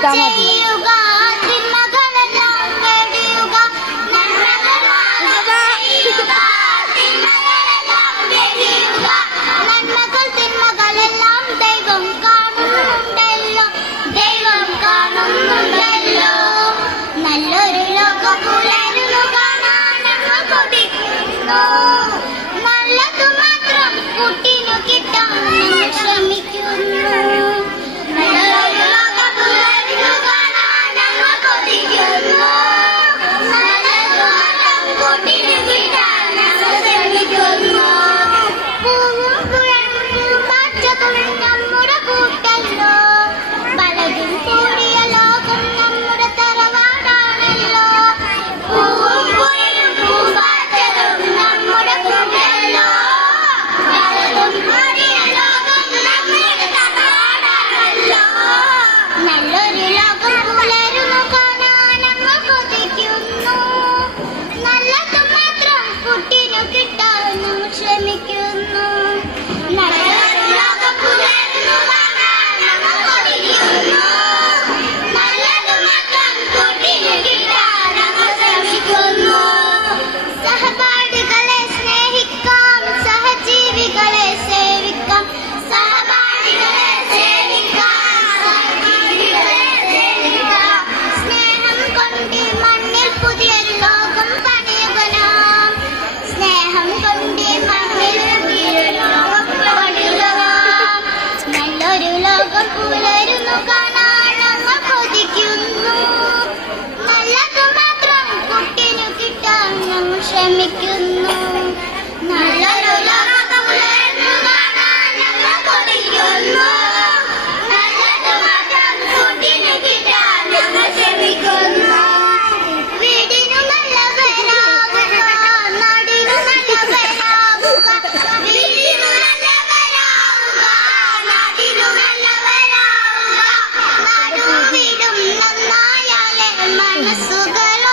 干嘛帽 നല്ലൊരു ലോകം പുലരുന്നു I'm a sugar.